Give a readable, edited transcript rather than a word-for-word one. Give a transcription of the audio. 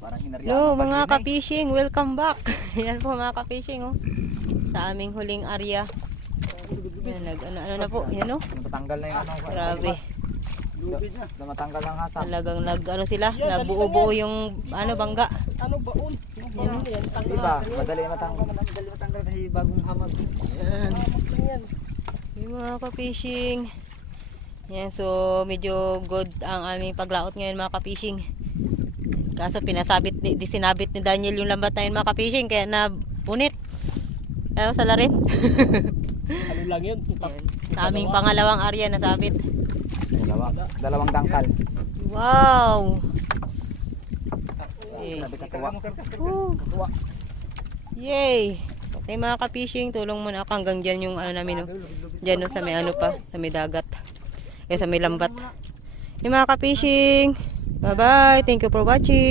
Parang hinarian. Hello mga ka-fishing, welcome back. Yan po mga ka-fishing oh. Sa aming huling area. Yan, ano na po, yan oh. Matanggal na yung ano. Grabe. Matanggal ang hasang. Talagang sila, nagbuo-buo yung ano bangga. Ano baon? Yan oh. Iba, madali matanggal kasi bagong hamag. Yan. Yung mga ka-fishing. Yan, so medyo good ang aming paglaot ngayon mga ka-fishing. Kaso sinabit ni Daniel yung lambat na yun mga ka-fishing, kaya nabunit. Ayaw sa larin. Ano lang yun? Yan. Sa aming pangalawang area nasabit. Dalawang dangkal. Wow! Sabi ka tuwa. Yay! Okay mga ka-fishing, tulong muna ako hanggang dyan yung ano namin. Dyan no, sa may ano pa, sa may dagat. Sa may lambat. Yung mga ka-fishing, bye bye, thank you for watching.